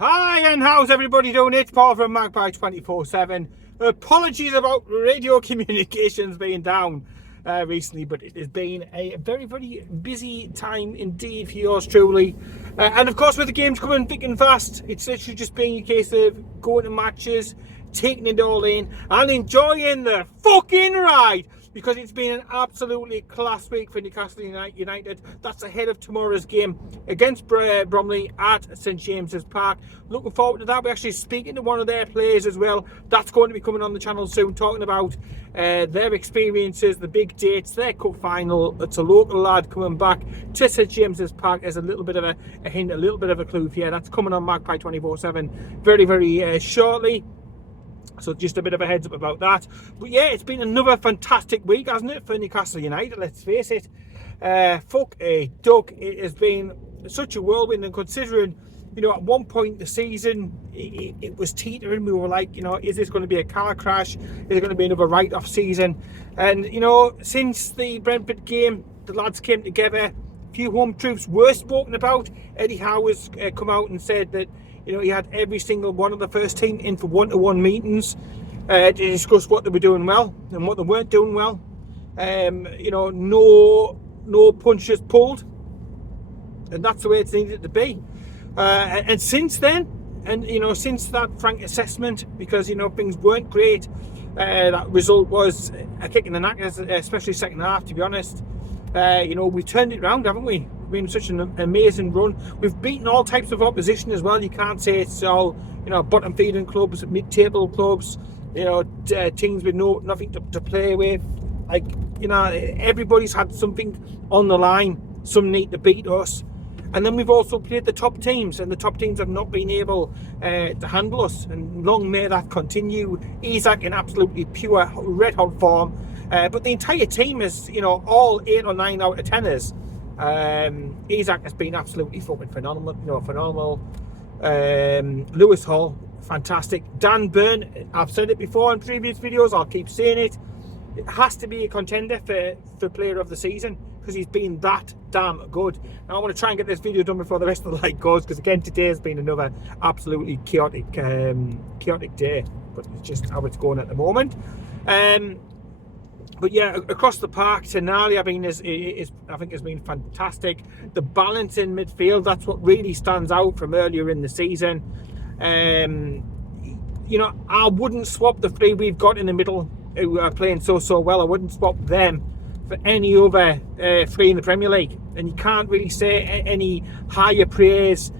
Hi, and how's everybody doing? It's Paul from Magpie 24/7. Apologies about radio communications being down recently, but it has been a very, very busy time indeed for yours truly. And of course, with the games coming thick and fast, it's literally just been a case of going to matches, taking it all in, and enjoying the fucking ride. Because it's been an absolutely class week for Newcastle United. That's ahead of tomorrow's game against Bromley at St James's Park. Looking forward to that. We're actually speaking to one of their players as well. That's going to be coming on the channel soon, talking about their experiences, the big dates, their cup final. It's a local lad coming back to St James's Park. There's a little bit of a hint, a little bit of a clue here. That's coming on Magpie 24/7 very, very shortly. So just a bit of a heads up about that. But yeah, it's been another fantastic week, hasn't it, for Newcastle United? Let's face it. Fuck a duck. It has been such a whirlwind, and considering, you know, at one point in the season, it was teetering. We were like, you know, is this going to be a car crash? Is it going to be another write-off season? And, you know, since the Brentford game, the lads came together. A few home truths were spoken about. Eddie Howe has come out and said that, you know, he had every single one of the first team in for one-to-one meetings to discuss what they were doing well and what they weren't doing well. You know, no punches pulled, and that's the way it's needed to be. And since then, and you know, since that frank assessment, because you know things weren't great, that result was a kick in the knack, especially second half. To be honest, you know, we've turned it around, haven't we? Been such an amazing run. We've beaten all types of opposition as well. You can't say it's all, you know, bottom feeding clubs, mid-table clubs, you know, teams with nothing to play with. Like, you know, everybody's had something on the line. Some need to beat us, and then we've also played the top teams, and the top teams have not been able to handle us. And long may that continue. Isaac in absolutely pure red hot form, but the entire team is, you know, all 8 or 9 out of 10ers. Isaac has been absolutely fucking phenomenal, you know, phenomenal. Lewis Hall, fantastic. Dan Burn, I've said it before in previous videos, I'll keep saying it. It has to be a contender for player of the season, because he's been that damn good. Now I want to try and get this video done before the rest of the light goes, because again today has been another absolutely chaotic day, but it's just how it's going at the moment. But yeah, across the park, Tonali, I mean, I think has been fantastic. The balance in midfield, that's what really stands out from earlier in the season. You know, I wouldn't swap the 3 we've got in the middle who are playing so well. I wouldn't swap them for any other 3 in the Premier League. And you can't really say any higher praise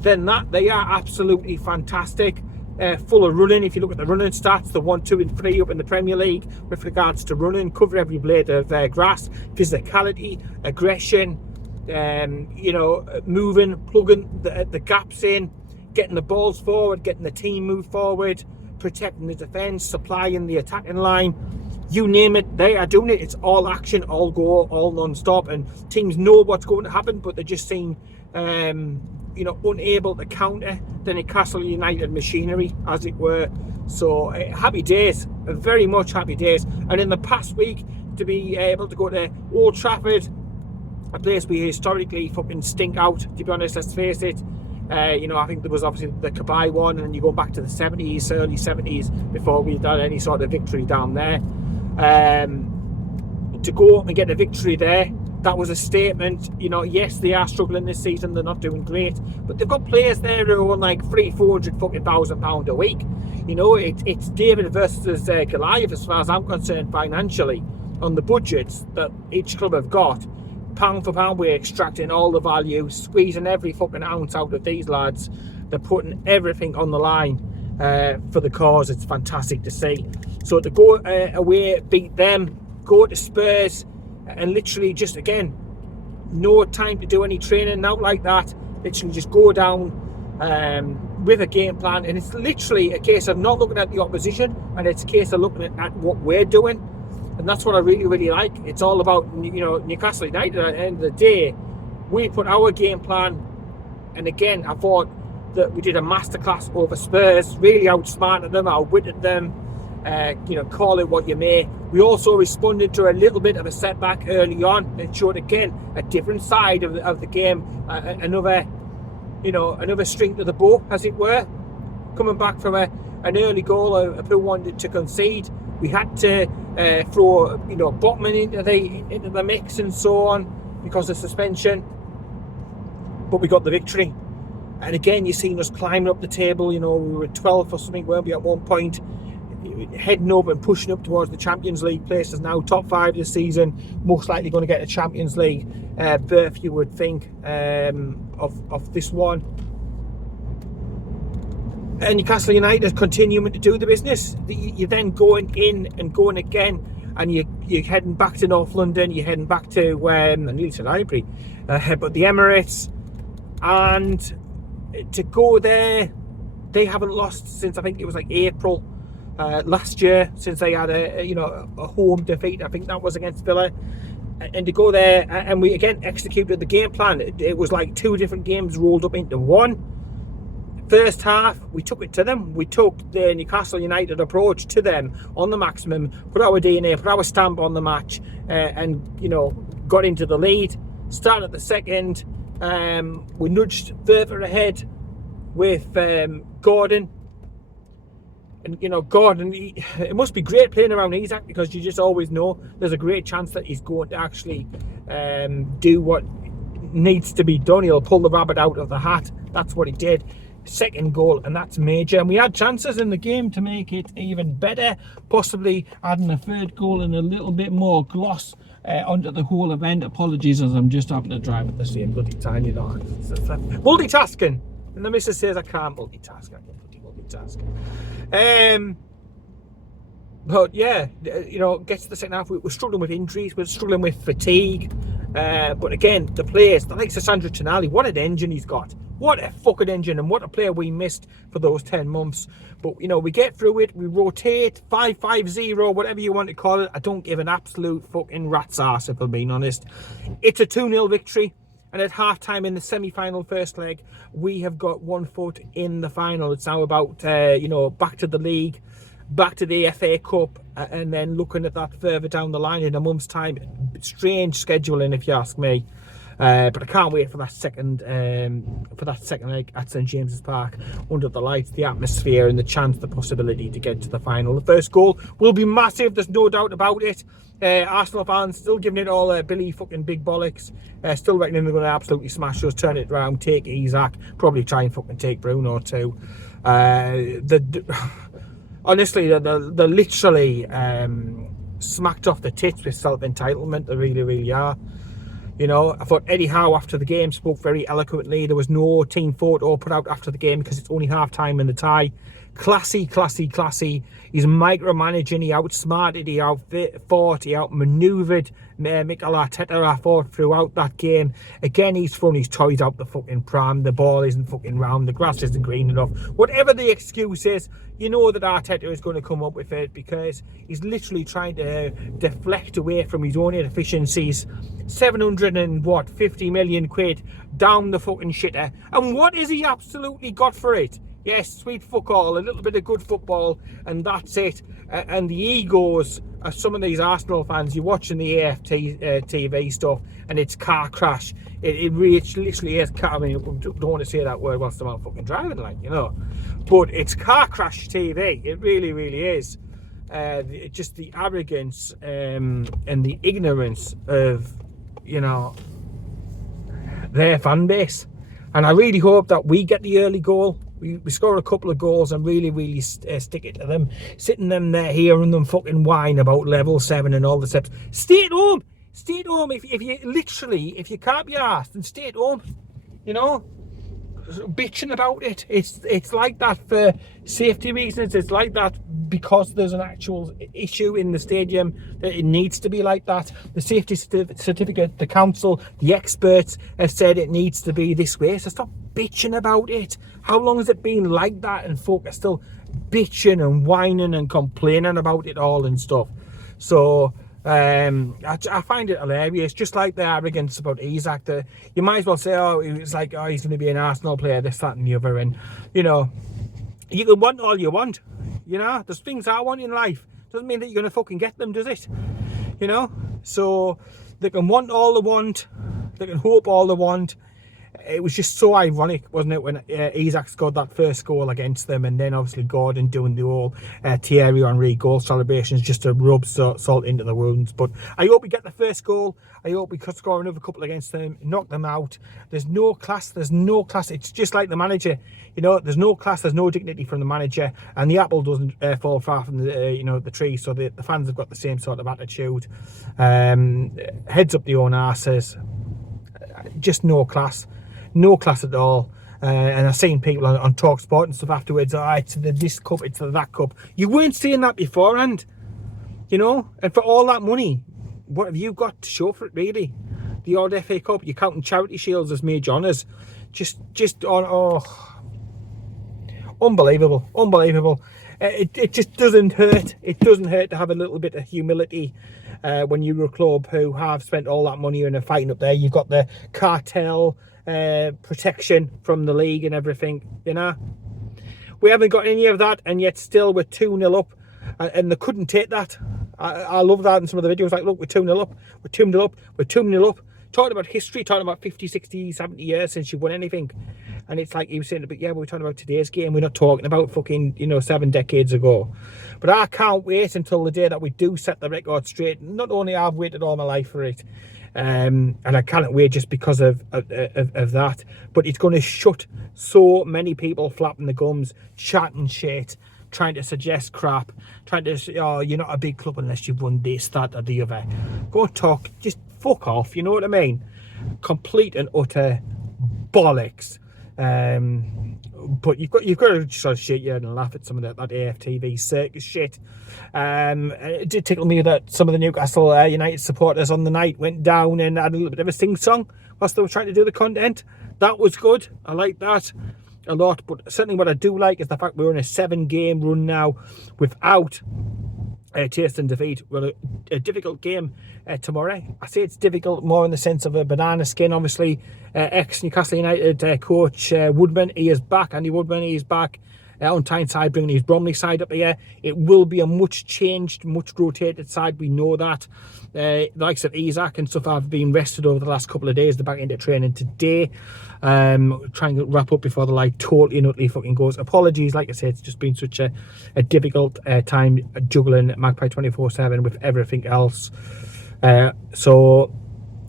than that. They are absolutely fantastic. Full of running. If you look at the running stats, the 1, 2 and 3 up in the Premier League with regards to running, cover every blade of grass, physicality, aggression, you know, moving, plugging the gaps in, getting the balls forward, getting the team move forward, protecting the defence, supplying the attacking line. You name it, they are doing it. It's all action, all go, all non-stop, and teams know what's going to happen, but they just seem you know, unable to counter the Newcastle United machinery, as it were. So happy days, very much happy days. And in the past week, to be able to go to Old Trafford, a place we historically fucking stink out, to be honest, let's face it. You know, I think there was obviously the Magpie one, and you go back to the 70s, early 70s, before we had any sort of victory down there. To go and get a victory there, that was a statement. You know, yes, they are struggling this season, they're not doing great, but they've got players there who are like £300,000 a week. You know, it's David versus Goliath as far as I'm concerned financially, on the budgets that each club have got. Pound for pound, we're extracting all the value, squeezing every fucking ounce out of these lads. They're putting everything on the line for the cause. It's fantastic to see. So to go away, beat them, go to Spurs, and literally just, again, no time to do any training out like that. Literally just go down with a game plan, and it's literally a case of not looking at the opposition, and it's a case of looking at what we're doing. And that's what I really, really like. It's all about, you know, Newcastle United. At the end of the day, we put our game plan, and again, I thought that we did a masterclass over Spurs, really outsmarted them, outwitted them. You know, call it what you may. We also responded to a little bit of a setback early on. It showed again a different side of the game, another another string to the bow, as it were. Coming back from an early goal, a Pooh wanted to concede. We had to throw, Botman into the mix and so on because of suspension. But we got the victory. And again, you've seen us climbing up the table. We were 12th or something, weren't we, at one point? Heading up and pushing up towards the Champions League places now. Top 5 this season. Most likely going to get a Champions League berth, you would think, of this one. And Newcastle United continuing to do the business. You're then going in and going again, and you're heading back to North London. You're heading back to I nearly said Highbury, but the Emirates, and to go there, they haven't lost since I think it was like April last year, since they had a home defeat. I think that was against Villa. And to go there, and we again executed the game plan. It was like 2 different games rolled up into one. First half, we took it to them. We took the Newcastle United approach to them on the maximum, put our DNA, put our stamp on the match, and got into the lead. Started the second, we nudged further ahead with Gordon. And Gordon, it must be great playing around Isaac, because you just always know there's a great chance that he's going to actually do what needs to be done. He'll pull the rabbit out of the hat. That's what he did. Second goal, and that's major. And we had chances in the game to make it even better, possibly adding a third goal and a little bit more gloss onto the whole event. Apologies, as I'm just having to drive at the same bloody time. Multitasking, and the missus says I can't multitask. I can bloody multitask. But yeah, gets to the second half. We're struggling with injuries. We're struggling with fatigue. But again, the players, the likes of Sandro Tonali, what an engine he's got. What a fucking engine, and what a player we missed for those 10 months. But, we get through it, we rotate, 5-5-0, whatever you want to call it. I don't give an absolute fucking rat's ass, if I'm being honest. It's a 2-0 victory, and at half-time in the semi-final first leg, we have got 1 foot in the final. It's now about, back to the league, back to the FA Cup, and then looking at that further down the line in a month's time. Strange scheduling, if you ask me. But I can't wait for that second leg at St James's Park, under the lights, the atmosphere, and the possibility to get to the final. The first goal will be massive, there's no doubt about it. Arsenal fans still giving it all Billy fucking big bollocks. Still reckoning they're going to absolutely smash us, turn it around, take Isaac, probably try and fucking take Bruno too. Honestly, they're literally smacked off the tits with self-entitlement. They really, really are. I thought Eddie Howe after the game spoke very eloquently. There was no team photo put out after the game because it's only half-time in the tie. Classy, classy, classy. He's micromanaging. He outsmarted, he outfought, he outmaneuvered Mikel Arteta, I thought, throughout that game. Again, he's thrown his toys out the fucking pram. The ball isn't fucking round. The grass isn't green enough. Whatever the excuse is, you know that Arteta is going to come up with it, because he's literally trying to deflect away from his own inefficiencies. 750 million quid down the fucking shitter. And what has he absolutely got for it? Yes, sweet fuck all, a little bit of good football, and that's it. And the egos of some of these Arsenal fans, you're watching the AFT TV stuff, and it's car crash. It literally is car. I mean, I don't want to say that word whilst I'm out fucking driving, but it's car crash TV. It really, really is. Just the arrogance and the ignorance of, their fan base. And I really hope that we get the early goal. We score a couple of goals and really, really stick it to them. Sitting them there hearing them fucking whine about level 7 and all the steps. Stay at home. Stay at home. If you can't be arsed, then stay at home. Bitching about it. It's like that for safety reasons. It's like that because there's an actual issue in the stadium, that it needs to be like that. The safety certificate, the council, the experts have said it needs to be this way. So stop bitching about it. How long has it been like that, and folk are still bitching and whining and complaining about it all and stuff? So I find it hilarious, just like the arrogance about Isaac. You might as well say, it's like, he's going to be an Arsenal player, this, that and the other. And you can want all you want. There's things I want in life. Doesn't mean that you're going to fucking get them, does it? So they can want all they want, they can hope all they want, it was just so ironic, wasn't it, when Isaac scored that first goal against them, and then obviously Gordon doing the whole Thierry Henry goal celebrations just to rub salt into the wounds. But I hope we get the first goal. I hope we could score another couple against them, knock them out. There's no class. There's no class. It's just like the manager. You know, there's no class. There's no dignity from the manager, and the apple doesn't fall far from the the tree. So the fans have got the same sort of attitude. Heads up their own arses. Just no class. No class at all. And I've seen people on Talk Sport and stuff afterwards, oh, it's this cup, it's that cup. You weren't saying that beforehand, you know? And for all that money, what have you got to show for it, really? The odd FA Cup, you're counting charity shields as major honours. Just on, oh, unbelievable, unbelievable. It just doesn't hurt. It doesn't hurt to have a little bit of humility when you're a club who have spent all that money and are fighting up there. You've got the cartel protection from the league and everything, you know. We haven't got any of that, and yet still we're 2-0 up, and they couldn't take that. I love that in some of the videos, like, look, we're 2-0 up, we're 2-0 up, we're 2-0 up. Talking about history, talking about 50, 60, 70 years since you've won anything. And it's like he was saying, but yeah, we're talking about today's game. We're not talking about fucking, you know, 7 decades ago. But I can't wait until the day that we do set the record straight. Not only I've waited all my life for it, and I can't wait just because of that, but it's going to shut so many people flapping the gums, chatting shit, trying to suggest crap, trying to say, oh, you're not a big club unless you've won this, that, or the other. Go talk, just fuck off, you know what I mean? Complete and utter bollocks. But you've got to sort of shake your head and laugh at some of that AFTV circus shit. It did tickle me that some of the Newcastle United supporters on the night went down and had a little bit of a sing-song whilst they were trying to do the content. That was good. I like that a lot. But certainly what I do like is the fact we're on a 7-game run now without taste and defeat. Well, a difficult game tomorrow. I say it's difficult more in the sense of a banana skin. Obviously, ex-Newcastle United coach Woodman, he is back. Andy Woodman, he is back on Tyneside, bringing his Bromley side up here. It will be a much changed, much rotated side. We know that. The likes of Isaac and stuff have been rested over the last couple of days. They're back into training today. Trying to wrap up before the light totally and utterly fucking goes. Apologies, like I said, it's just been such a difficult time juggling Magpie 24/7 with everything else. So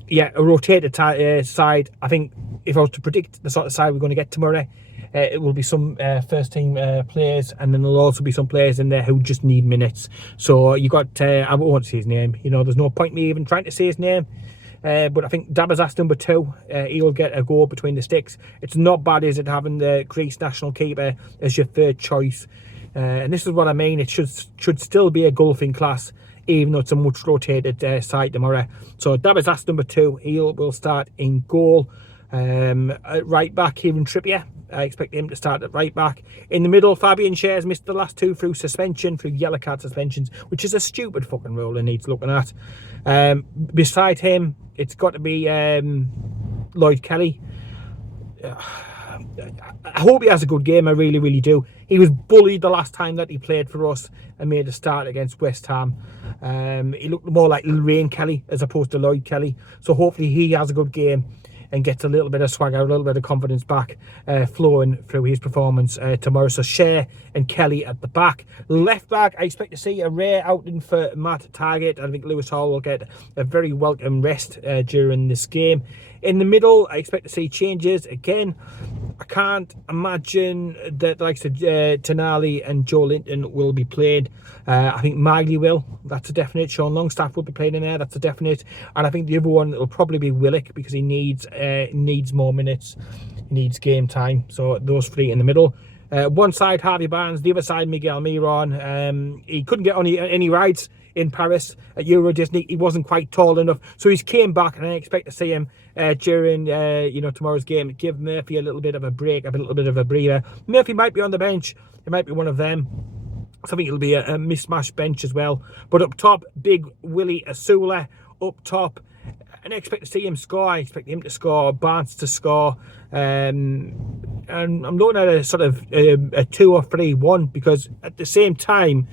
yeah, a rotated side. I think if I was to predict the sort of side we're going to get tomorrow, it will be some first team players, and then there'll also be some players in there who just need minutes. So you got I won't say his name, you know, there's no point me even trying to say his name. But I think Dabazas number 2, he'll get a go between the sticks. It's not bad, is it, having the Greece national keeper as your third choice? And this is what I mean. It should still be a golfing class, even though it's a much rotated side tomorrow. So Dabazas number 2, he will start in goal. Right back, Kieran Trippier, I expect him to start at right back. In the middle, Fabian Schär's missed the last 2 through suspension, through yellow card suspensions, which is a stupid fucking rule and needs looking at. Beside him, it's got to be Lloyd Kelly. I hope he has a good game, I really, really do. He was bullied the last time that he played for us and made a start against West Ham. He looked more like Lorraine Kelly as opposed to Lloyd Kelly. So hopefully he has a good game and gets a little bit of swagger, a little bit of confidence back flowing through his performance tomorrow. So Schär and Kelly at the back. Left back, I expect to see a rare outing for Matt Targett. I think Lewis Hall will get a very welcome rest during this game. In the middle, I expect to see changes again. I can't imagine that the likes of Tonali and Joe Linton will be played. I think Magpie will. That's a definite. Sean Longstaff will be playing in there. That's a definite. And I think the other one will probably be Willock, because he needs more minutes. He needs game time. So those 3 in the middle. One side, Harvey Barnes. The other side, Miguel Miron. He couldn't get on any rides in Paris at Euro Disney. He wasn't quite tall enough, so he's came back, and I expect to see him during tomorrow's game. Give Murphy a little bit of a break, a little bit of a breather. Murphy might be on the bench. It might be one of them. So I think it'll be a mismatched bench as well. But up top, big Willie Asula up top. And I expect to see him score. I expect him to score, Barnes to score. And I'm looking at a sort of a 2 or 3-1, because at the same time,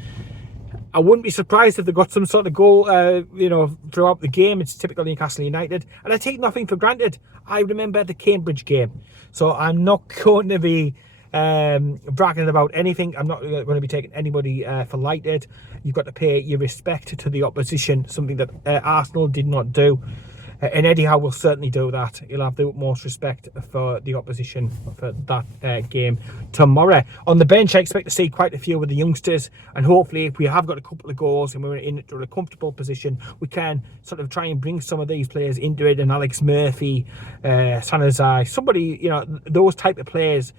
I wouldn't be surprised if they got some sort of goal, throughout the game. It's typical Newcastle United, and I take nothing for granted. I remember the Cambridge game, so I'm not going to be bragging about anything. I'm not going to be taking anybody for lighted. You've got to pay your respect to the opposition, something that Arsenal did not do. And Eddie Howe will certainly do that. He'll have the utmost respect for the opposition for that game tomorrow. On the bench, I expect to see quite a few with the youngsters, and hopefully if we have got a couple of goals and we're in a comfortable position, we can sort of try and bring some of these players into it, and Alex Murphy, Sanazai, somebody, those type of players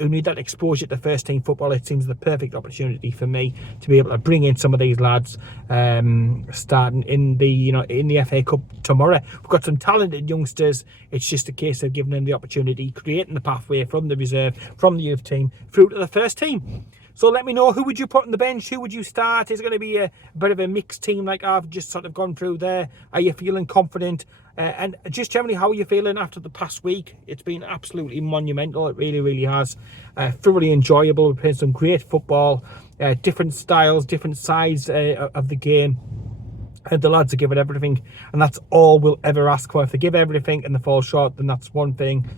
who need that exposure to first team football. It seems the perfect opportunity for me to be able to bring in some of these lads starting in the FA Cup tomorrow. We've got some talented youngsters. It's just a case of giving them the opportunity, creating the pathway from the reserve, from the youth team through to the first team. So let me know, who would you put on the bench? Who would you start? Is it going to be a bit of a mixed team like I've just sort of gone through there? Are you feeling confident? And just generally, how are you feeling after the past week? It's been absolutely monumental. It really, really has. Thoroughly enjoyable. We've played some great football, different styles, different sides of the game. And the lads are giving everything. And that's all we'll ever ask for. If they give everything and they fall short, then that's one thing.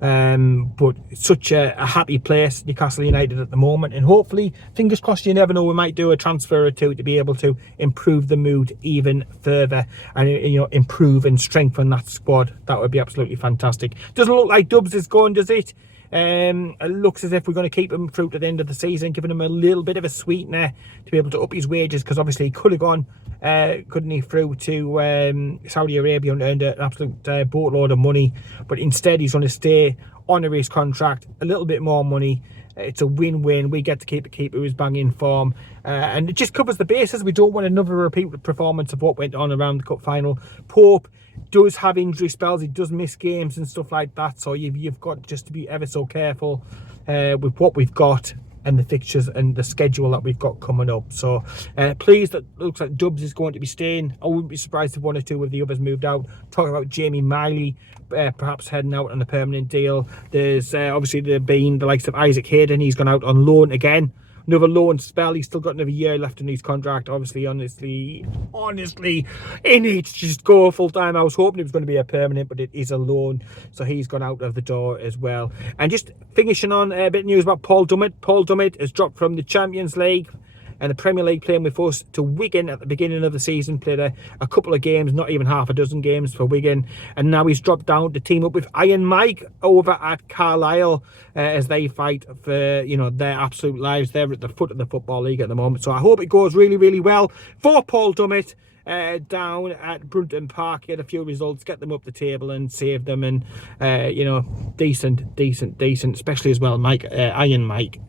But it's such a happy place, Newcastle United, at the moment, and hopefully, fingers crossed, you never know, we might do a transfer or two to be able to improve the mood even further and improve and strengthen that squad. That would be absolutely fantastic. Doesn't look like Dubs is going, does it? It looks as if we're going to keep him through to the end of the season, giving him a little bit of a sweetener to be able to up his wages, because obviously he could have gone, couldn't he, through to Saudi Arabia and earned an absolute boatload of money, but instead he's going to stay, honour his contract, a little bit more money. It's a win-win. We get to keep the keeper who's banging form, and it just covers the bases. We don't want another repeat performance of what went on around the cup final. Pope does have injury spells, he does miss games and stuff like that, so you've got just to be ever so careful with what we've got and the fixtures and the schedule that we've got coming up. So pleased that looks like Dubs is going to be staying. I wouldn't be surprised if one or two of the others moved out. Talking about Jamie Miley perhaps heading out on a permanent deal. There's obviously the likes of Isaac Hayden. He's gone out on loan again. Another loan spell. He's still got another year left in his contract. Obviously, honestly, he needs to just go full time. I was hoping it was going to be a permanent, but it is a loan. So he's gone out of the door as well. And just finishing on a bit of news about Paul Dummett. Paul Dummett has dropped from the Champions League and the Premier League, playing with us, to Wigan at the beginning of the season. Played a couple of games, not even half a dozen games for Wigan, and now he's dropped down to team up with Iron Mike over at Carlisle as they fight for their absolute lives. They're at the foot of the Football League at the moment, so I hope it goes really, really well for Paul Dummett down at Brunton Park. Get a few results, get them up the table and save them, and decent, especially as well Iron Mike,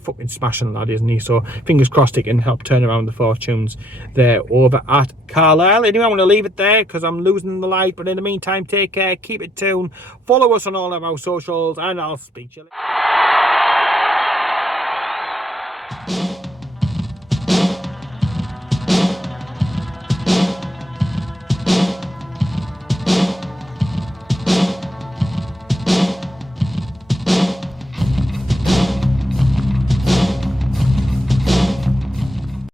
fucking smashing lad, isn't he? So fingers crossed he can help turn around the fortunes there over at Carlisle. Anyway, I want to leave it there because I'm losing the light, but in the meantime, take care, keep it tuned, follow us on all of our socials, and I'll speak to you later.